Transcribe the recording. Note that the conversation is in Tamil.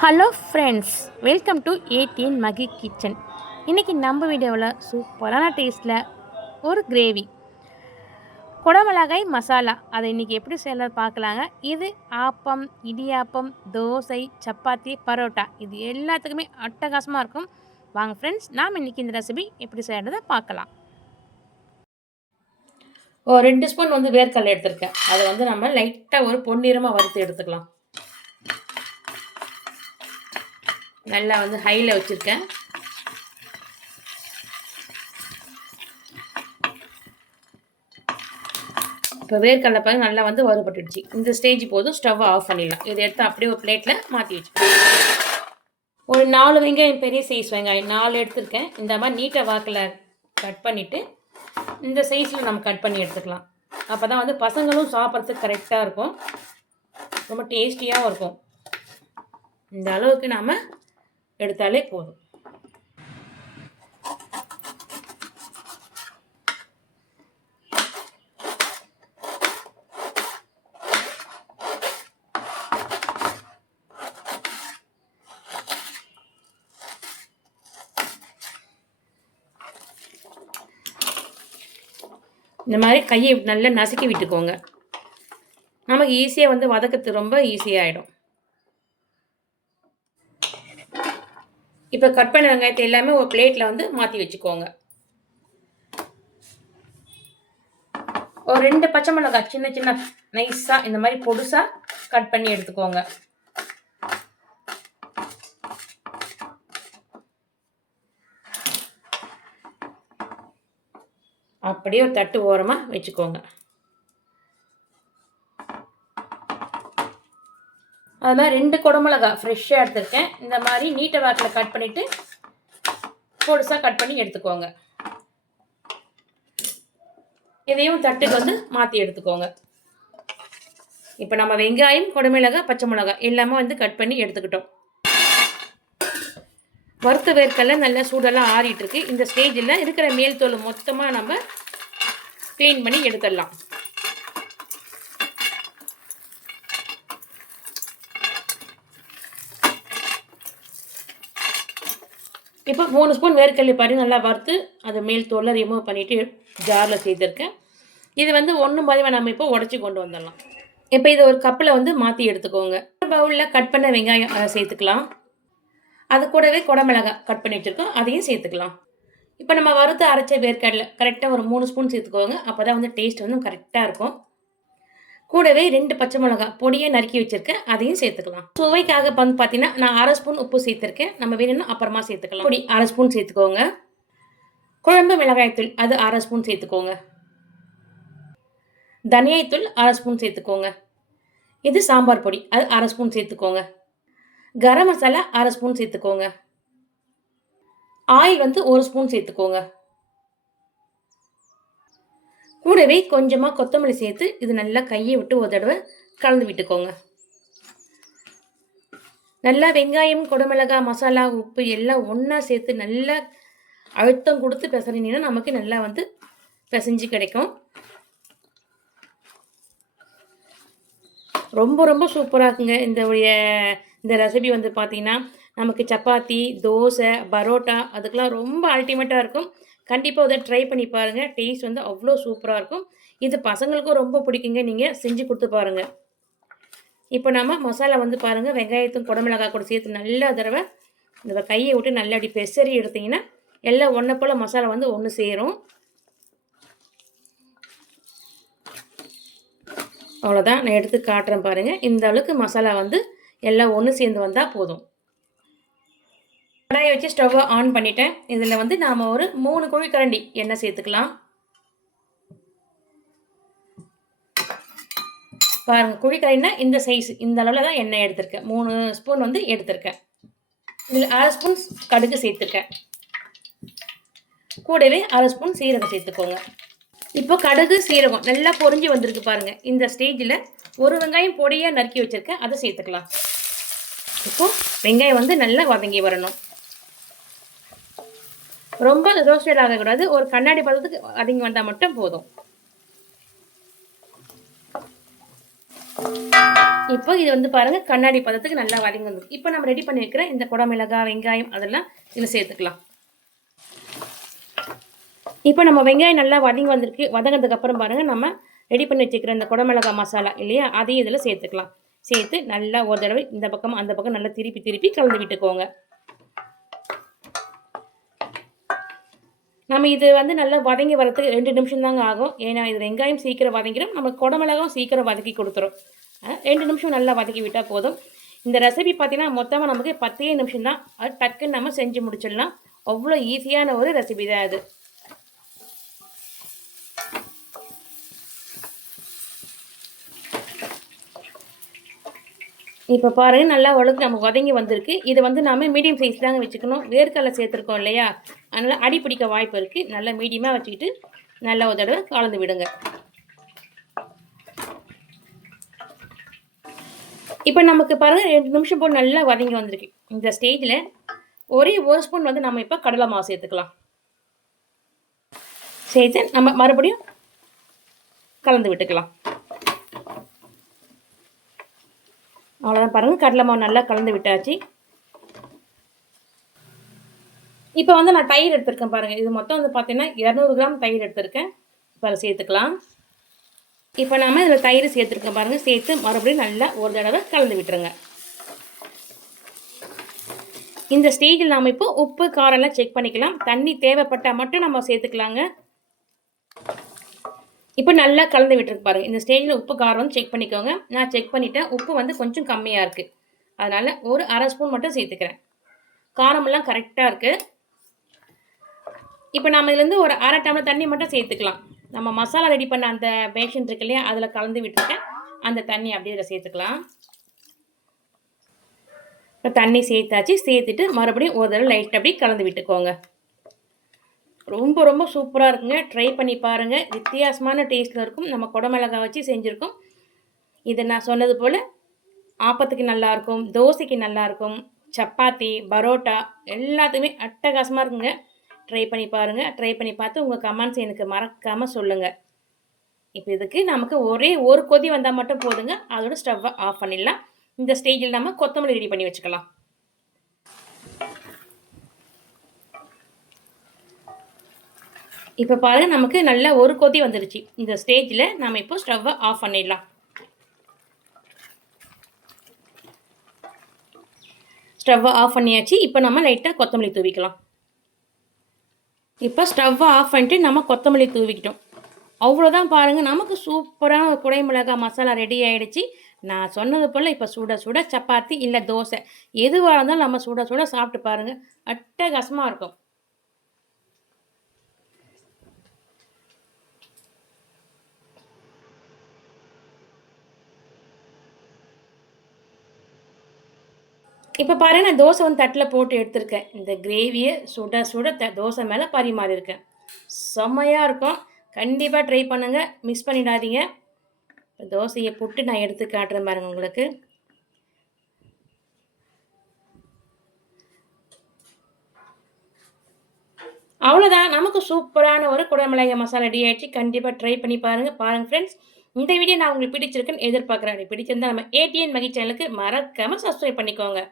Hello friends welcome to A T N Magi kitchen இன்றைக்கி நம்ம வீடியோவில் சூப்பரான டேஸ்ட்டில் ஒரு கிரேவி குடமிளகாய் மசாலா. அதை இன்றைக்கி எப்படி செய்யறது பார்க்கலாங்க. இது ஆப்பம் இடியாப்பம் தோசை சப்பாத்தி பரோட்டா. இது எல்லாத்துக்குமே அட்டகாசமாக இருக்கும். வாங்க ஃப்ரெண்ட்ஸ் நாம் இன்றைக்கி இந்த ரெசிபி எப்படி செய்யறதை பார்க்கலாம். ஓ ரெண்டு ஸ்பூன் வந்து வேர்க்கடலை எடுத்திருக்கேன். அதை வந்து நம்ம லைட்டாக ஒரு பொன்னிறமாக வறுத்து எடுத்துக்கலாம். நல்லா வந்து ஹையில் வச்சுருக்கேன். இப்போ வேர்க்கடலை பாருங்க நல்லா வந்து வறுபட்டுடுச்சு. இந்த ஸ்டேஜ் போதும் ஸ்டவ்வை ஆஃப் பண்ணிடலாம். இதை எடுத்து அப்படியே ஒரு பிளேட்டில் மாற்றி வச்சுக்கலாம். ஒரு நாலு வெங்காயம் பெரிய சைஸ் வெங்காயம் நாலு எடுத்திருக்கேன். இந்த மாதிரி நீட்டாக வாக்கில் கட் பண்ணிவிட்டு இந்த சைஸில் நம்ம கட் பண்ணி எடுத்துக்கலாம். அப்போ தான் வந்து பசங்களும் சாப்பிட்றதுக்கு கரெக்டாக இருக்கும். ரொம்ப டேஸ்டியாகவும் இருக்கும். இந்த அளவுக்கு நாம் எடுத்தாலே போதும். இந்த மாதிரி கையை நல்லா நசுக்கி விட்டுக்கோங்க. நமக்கு ஈஸியாக வந்து வதக்கிறது ரொம்ப ஈஸியாகிடும் இப்போ கட் பண்ண வெங்காயத்தை எல்லாமே ஒரு பிளேட்டில் வந்து மாற்றி வச்சுக்கோங்க. ஒரு ரெண்டு பச்சை மிளகாய் சின்ன சின்ன நைஸாக இந்த மாதிரி பொடுசாக கட் பண்ணி எடுத்துக்கோங்க. அப்படியே ஒரு தட்டு ஓரமாக வச்சுக்கோங்க. அது மாதிரி ரெண்டு குடமிளகா ஃப்ரெஷ்ஷாக எடுத்துருக்கேன். இந்த மாதிரி நீட்டை வாக்கில் கட் பண்ணிவிட்டு பொடுசாக கட் பண்ணி எடுத்துக்கோங்க. இதையும் தட்டுக்கு வந்து மாற்றி எடுத்துக்கோங்க. இப்போ நம்ம வெங்காயம் குடமிளகா பச்சை மிளகா எல்லாமே வந்து கட் பண்ணி எடுத்துக்கிட்டோம். வறுத்த வேர்க்கல்ல நல்லா சூடெல்லாம் ஆறிட்டுருக்கு இந்த ஸ்டேஜில் இருக்கிற மேல் தோல் மொத்தமாக நம்ம க்ளீன் பண்ணி எடுத்துடலாம். இப்போ மூணு ஸ்பூன் வேர்க்கடலை பறி நல்லா வறுத்து அதை மேல் தோலை ரிமூவ் பண்ணிவிட்டு ஜாரில் செய்திருக்கேன் இது வந்து ஒன்று மாதிரி நம்ம இப்போ உடச்சி கொண்டு வந்துடலாம். இப்போ இதை ஒரு கப்பில் வந்து மாற்றி எடுத்துக்கோங்க. பவுலில் கட் பண்ண வெங்காயம் அதை சேர்த்துக்கலாம். அது கூடவே குடமிளகாய் கட் பண்ணி வச்சுருக்கோம். அதையும் சேர்த்துக்கலாம். இப்போ நம்ம வறுத்து அரைச்ச வேர்க்கடலை கரெக்டாக ஒரு மூணு ஸ்பூன் சேர்த்துக்கோங்க. அப்போ தான் வந்து டேஸ்ட் வந்து கரெக்டாக இருக்கும். கூடவே ரெண்டு பச்சை மிளகாய் பொடியை நறுக்கி வச்சிருக்கேன். அதையும் சேர்த்துக்கலாம். சுவைக்காக வந்து பார்த்தீங்கன்னா நான் அரை ஸ்பூன் உப்பு சேர்த்துருக்கேன். நம்ம வேணும்னா அப்புறமா சேர்த்துக்கலாம். பொடி அரை ஸ்பூன் சேர்த்துக்கோங்க. குழம்பு மிளகாய்த்தூள் அது அரை ஸ்பூன் சேர்த்துக்கோங்க. தனியாய்த்தூள் அரை ஸ்பூன் சேர்த்துக்கோங்க. இது சாம்பார் பொடி அது அரை ஸ்பூன் சேர்த்துக்கோங்க. கரம் மசாலா அரை ஸ்பூன் சேர்த்துக்கோங்க. ஆயில் வந்து ஒரு ஸ்பூன் சேர்த்துக்கோங்க. கூடவே கொஞ்சமாக கொத்தமல்லி சேர்த்து இது நல்லா கையை விட்டு ஒரு தடவை கலந்து விட்டுக்கோங்க. நல்லா வெங்காயம் குடமிளகா மசாலா உப்பு எல்லாம் ஒன்றா சேர்த்து நல்லா அழுத்தம் கொடுத்து பிசறினீங்கன்னா நமக்கு நல்லா வந்து பிசைஞ்சு கிடைக்கும். ரொம்ப ரொம்ப சூப்பராக இருக்குங்க. இந்த இந்த ரெசிபி வந்து பார்த்திங்கன்னா நமக்கு சப்பாத்தி தோசை பரோட்டா அதுக்கெலாம் ரொம்ப அல்டிமேட்டாக இருக்கும். கண்டிப்பாக அதை ட்ரை பண்ணி பாருங்கள் டேஸ்ட் வந்து அவ்வளோ சூப்பராக இருக்கும். இது பசங்களுக்கும் ரொம்ப பிடிக்குங்க. நீங்கள் செஞ்சு கொடுத்து பாருங்கள் இப்போ நம்ம மசாலா வந்து பாருங்கள் வெங்காயத்தும் குடமிளகா கூட சேர்த்து நல்லா தடவை இந்த கையை விட்டு நல்லா அப்படி பெசரி எடுத்திங்கன்னா எல்லாம் ஒன்றை போல் மசாலா வந்து ஒன்று சேரும். அவ்வளோதான் நான் எடுத்து காட்டுறேன் பாருங்கள் இந்த அளவுக்கு மசாலா வந்து எல்லாம் ஒன்று சேர்ந்து வந்தால் போதும். கடாயை வச்சு ஸ்டவ்வை ஆன் பண்ணிட்டேன். இதில் வந்து நாம் ஒரு மூணு குழிக்கரண்டி எண்ணெய் சேர்த்துக்கலாம். பாருங்கள் குழிக்கரண்டினா இந்த சைஸ் இந்த அளவில் தான் எண்ணெய் எடுத்திருக்கேன். மூணு ஸ்பூன் வந்து எடுத்திருக்கேன். இதில் அரை ஸ்பூன் கடுகு சேர்த்துருக்கேன். கூடவே அரை ஸ்பூன் சீரகம் சேர்த்துக்கோங்க. இப்போ கடுகு சீரகம் நல்லா பொறிஞ்சு வந்திருக்கு பாருங்கள் இந்த ஸ்டேஜில் ஒரு வெங்காயம் பொடியாக நறுக்கி வச்சுருக்கேன். அதை சேர்த்துக்கலாம். இப்போது வெங்காயம் வந்து நல்லா வதங்கி வரணும். ரொம்ப ரோஸ்டட் ஆகக்கூடாது ஒரு கண்ணாடி பதத்துக்கு வதங்கி வந்தால் மட்டும் போதும். இப்போ இது வந்து பாருங்கள் கண்ணாடி பதத்துக்கு நல்லா வதங்கி வந்து இப்போ நம்ம ரெடி பண்ணி வைக்கிற இந்த குடமிளகாய் வெங்காயம் அதெல்லாம் இதில் சேர்த்துக்கலாம். இப்போ நம்ம வெங்காயம் நல்லா வதங்கி வந்திருக்கு. வதங்கினதுக்கு அப்புறம் பாருங்கள் நம்ம ரெடி பண்ணி வச்சுக்கிற இந்த குடமிளகா மசாலா இல்லையா? அதையும் இதில் சேர்த்துக்கலாம். சேர்த்து நல்லா ஒரு தடவை இந்த பக்கம் அந்த பக்கம் நல்லா திருப்பி திருப்பி கலந்து விட்டுக்கோங்க. நம்ம இது வந்து நல்லா வதங்கி வரதுக்கு ரெண்டு நிமிஷம் தாங்க ஆகும். ஏன்னா இது வெங்காயம் சீக்கிரம் வதங்கிடும். நம்ம குடமிளகம் சீக்கிரம் வதக்கி கொடுத்துரும். ரெண்டு நிமிஷம் நல்லா வதக்கி விட்டால் போதும். இந்த ரெசிபி பார்த்தீங்கன்னா மொத்தமாக நமக்கு பத்தே நிமிஷம் தான் அது டக்குன்னு நம்ம செஞ்சு முடிச்சிடலாம். அவ்வளோ ஈஸியான ஒரு ரெசிபி தான் அது. இப்போ பாருங்கள் நல்லா உலக்கு நம்ம வதங்கி வந்திருக்கு. இதை வந்து நாம மீடியம் சைஸ் தாங்க வச்சுக்கணும். வேர்க்கடலை சேர்த்துருக்கோம் இல்லையா? அதனால் அடி பிடிக்க வாய்ப்பு இருக்குது நல்லா மீடியமாக வச்சுக்கிட்டு நல்லா ஒரு தடவை கலந்து விடுங்க. இப்போ நமக்கு பாருங்கள் ரெண்டு நிமிஷம் போட்டு நல்லா வதங்கி வந்திருக்கு. இந்த ஸ்டேஜில் ஒரே ஒரு ஸ்பூன் வந்து நம்ம இப்போ கடலை மாவு சேர்த்துக்கலாம். சேர்த்து நம்ம மறுபடியும் கலந்து விட்டுக்கலாம். அவ்வளோதான் பாருங்கள் கடலை மாவு நல்லா கலந்து விட்டாச்சு. இப்போ வந்து நான் தயிர் எடுத்திருக்கேன் பாருங்கள் இது மொத்தம் வந்து பார்த்தீங்கன்னா இரநூறு கிராம் தயிர் எடுத்திருக்கேன். இப்போ அதை சேர்த்துக்கலாம். இப்போ நாம் இதில் தயிர் சேர்த்துருக்கோம் பாருங்கள் சேர்த்து மறுபடியும் நல்லா ஒரு தடவை கலந்து விட்டுருங்க. இந்த ஸ்டேஜில் நாம் இப்போ உப்பு காரெல்லாம் செக் பண்ணிக்கலாம். தண்ணி தேவைப்பட்டால் மட்டும் நம்ம சேர்த்துக்கலாங்க. இப்போ நல்லா கலந்து விட்டுருக்கு பாருங்கள் இந்த ஸ்டேஜில் உப்பு காரம் வந்து செக் பண்ணிக்கோங்க. நான் செக் பண்ணிட்டேன். உப்பு வந்து கொஞ்சம் கம்மியாக இருக்குது அதனால் ஒரு அரை ஸ்பூன் மட்டும் சேர்த்துக்கிறேன். காரமெல்லாம் கரெக்டாக இருக்குது இப்போ நம்ம இதுலேருந்து ஒரு அரை டம்ளர் தண்ணி மட்டும் சேர்த்துக்கலாம். நம்ம மசாலா ரெடி பண்ண அந்த பேஷன் இருக்கு இல்லையா அதில் கலந்து விட்டுருக்கேன் அந்த தண்ணி அப்படியே இதில் சேர்த்துக்கலாம். இப்போ தண்ணி சேர்த்தாச்சு. சேர்த்துட்டு மறுபடியும் ஒரு தடவை லைட் அப்படியே கலந்து விட்டுக்கோங்க. ரொம்ப ரொம்ப சூப்பராக இருக்குங்க. ட்ரை பண்ணி பாருங்கள் வித்தியாசமான டேஸ்ட்டில் இருக்கும். நம்ம குடமிளகாய் வச்சு செஞ்சுருக்கோம். இது நான் சொன்னது போல் ஆப்பத்துக்கு நல்லாயிருக்கும் தோசைக்கு நல்லாயிருக்கும் சப்பாத்தி பரோட்டா எல்லாத்துக்குமே அட்டகாசமாக இருக்குங்க. ட்ரை பண்ணி பாருங்கள் ட்ரை பண்ணி பார்த்து உங்கள் கமெண்ட்ஸ் எனக்கு மறக்காமல் சொல்லுங்கள் இப்போ இதுக்கு நமக்கு ஒரே ஒரு கொதி வந்தால் மட்டும் போதுங்க. அதோட ஸ்டவ்வை ஆஃப் பண்ணிடலாம். இந்த ஸ்டேஜில் நம்ம கொத்தமல்லி ரெடி பண்ணி வச்சுக்கலாம். இப்போ பாருங்கள் நமக்கு நல்ல ஒரு கொதி வந்துருச்சு. இந்த ஸ்டேஜில் நம்ம இப்போ ஸ்டவ்வை ஆஃப் பண்ணிடலாம். ஸ்டவ்வை ஆஃப் பண்ணியாச்சு. இப்போ நம்ம லைட்டாக கொத்தமல்லி தூவிக்கலாம். இப்போ ஸ்டவ்வை ஆஃப் பண்ணிட்டு நம்ம கொத்தமல்லி தூவிக்கிட்டோம். அவ்வளோதான் பாருங்கள் நமக்கு சூப்பரான குடை மிளகாய் மசாலா ரெடி ஆகிடுச்சு நான் சொன்னது போல் இப்போ சுட சுட சப்பாத்தி இல்லை தோசை. எதுவாக இருந்தாலும் நம்ம சுட சுட சாப்பிட்டு பாருங்கள் அட்டகாசமாக இருக்கும். இப்போ பாரு நான் தோசை வந்து தட்டில் போட்டு எடுத்திருக்கேன். இந்த கிரேவியை சுட சுட த தோசை மேலே பரிமாறியிருக்கேன் செம்மையாக இருக்கும். கண்டிப்பாக ட்ரை பண்ணுங்கள் மிஸ் பண்ணிடாதீங்க. இப்போ தோசையை புட்டு நான் எடுத்து காட்டுறேன் பாருங்க உங்களுக்கு. அவ்வளோதான் நமக்கு சூப்பரான ஒரு குடமிளகாய் மசாலா ரெடி ஆகிடுச்சு கண்டிப்பாக ட்ரை பண்ணி பாருங்கள் பாருங்கள் ஃப்ரெண்ட்ஸ் இந்த வீடியோ நான் உங்களுக்கு பிடிச்சிருக்குன்னு எதிர்பார்க்குறேன். பிடிச்சிருந்தா நம்ம ஏடிஎன் மகி சேனலுக்கு மறக்காமல் சப்ஸ்கிரைப் பண்ணிக்கோங்க.